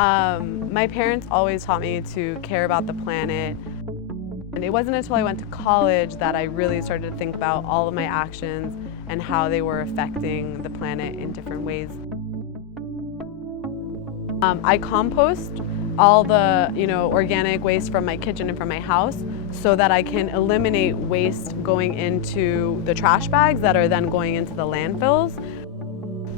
My parents always taught me to care about the planet. And it wasn't until I went to college that I really started to think about all of my actions and how they were affecting the planet in different ways. I compost all the organic waste from my kitchen and from my house so that I can eliminate waste going into the trash bags that are then going into the landfills.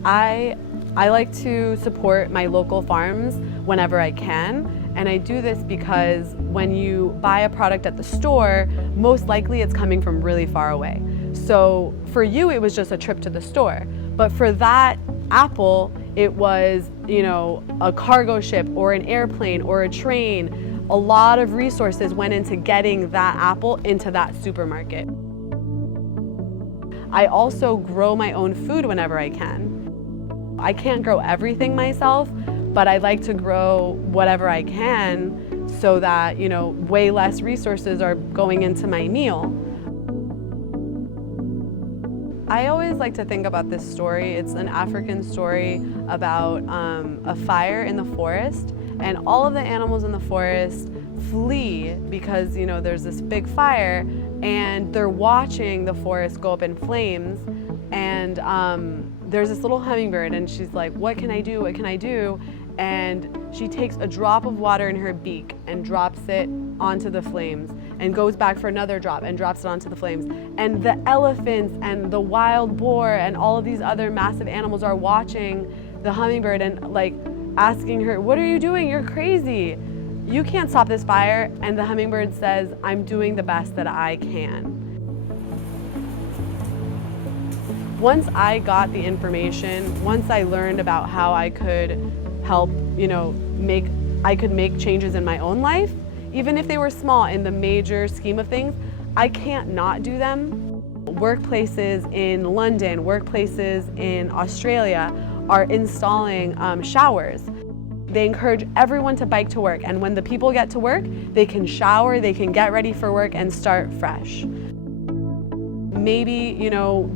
I like to support my local farms whenever I can. And I do this because when you buy a product at the store, most likely it's coming from really far away. So for you, it was just a trip to the store. But for that apple, it was, a cargo ship or an airplane or a train. A lot of resources went into getting that apple into that supermarket. I also grow my own food whenever I can. I can't grow everything myself, but I like to grow whatever I can so that, way less resources are going into my meal. I always like to think about this story. It's an African story about a fire in the forest, and all of the animals in the forest flee because, there's this big fire, and they're watching the forest go up in flames, and there's this little hummingbird, and she's like, what can I do? What can I do? And she takes a drop of water in her beak and drops it onto the flames and goes back for another drop and drops it onto the flames. And the elephants and the wild boar and all of these other massive animals are watching the hummingbird and asking her, what are you doing? You're crazy. You can't stop this fire. And the hummingbird says, I'm doing the best that I can. Once I got the information, once I learned about how I could help, I could make changes in my own life, even if they were small in the major scheme of things, I can't not do them. Workplaces in London, workplaces in Australia are installing showers. They encourage everyone to bike to work, and when the people get to work, they can shower, they can get ready for work and start fresh. Maybe,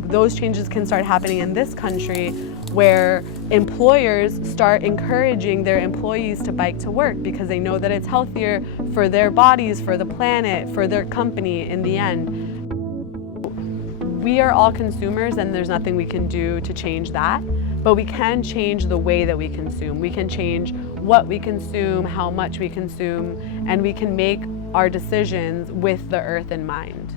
those changes can start happening in this country where employers start encouraging their employees to bike to work because they know that it's healthier for their bodies, for the planet, for their company in the end. We are all consumers and there's nothing we can do to change that, but we can change the way that we consume. We can change what we consume, how much we consume, and we can make our decisions with the earth in mind.